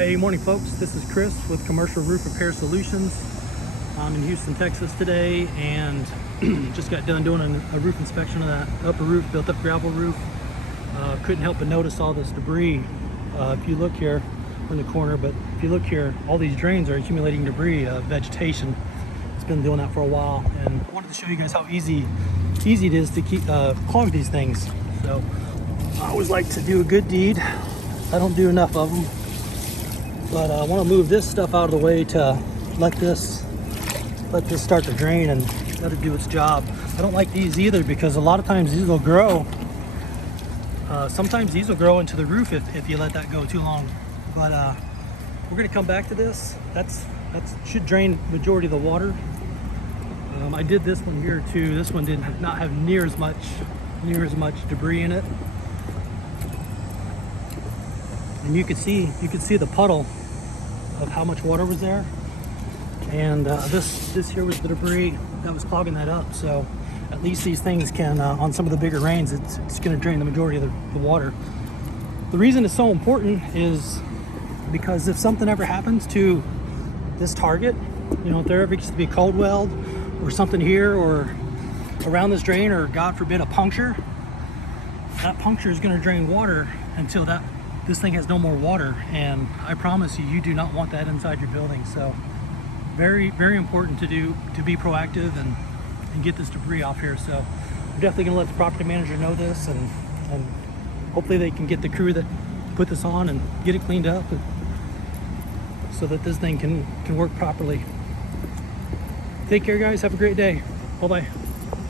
Hey, morning folks. This is Chris with Commercial Roof Repair Solutions. I'm in Houston, Texas today, and just got done doing a roof inspection of that upper roof, built up gravel roof. Couldn't help but notice all this debris. If you look here, we're in the corner, but if you look here, all these drains are accumulating debris, vegetation. It's been doing that for a while, and I wanted to show you guys how easy it is to keep clog these things. So I always like to do a good deed. I don't do enough of them. But I want to move this stuff out of the way to let this start to drain and let it do its job. I don't like these either because a lot of times these will grow. Sometimes these will grow into the roof if you let that go too long. But we're going to come back to this. That should drain the majority of the water. I did this one here too. This one did not have near as much debris in it. And you could see the puddle of how much water was there, and this here was the debris that was clogging that up. So at least these things can, on some of the bigger rains, it's going to drain the majority of the water. The reason it's so important is because if something ever happens to this target, you know, if there ever gets to be a cold weld or something here or around this drain, or God forbid a puncture, that puncture is going to drain water until this thing has no more water, and I promise you do not want that inside your building. So very, very important to be proactive and get this debris off here. So we're definitely going to let the property manager know this, and hopefully they can get the crew that put this on and get it cleaned up so that this thing can work properly. Take care, guys. Have a great day. Bye-bye.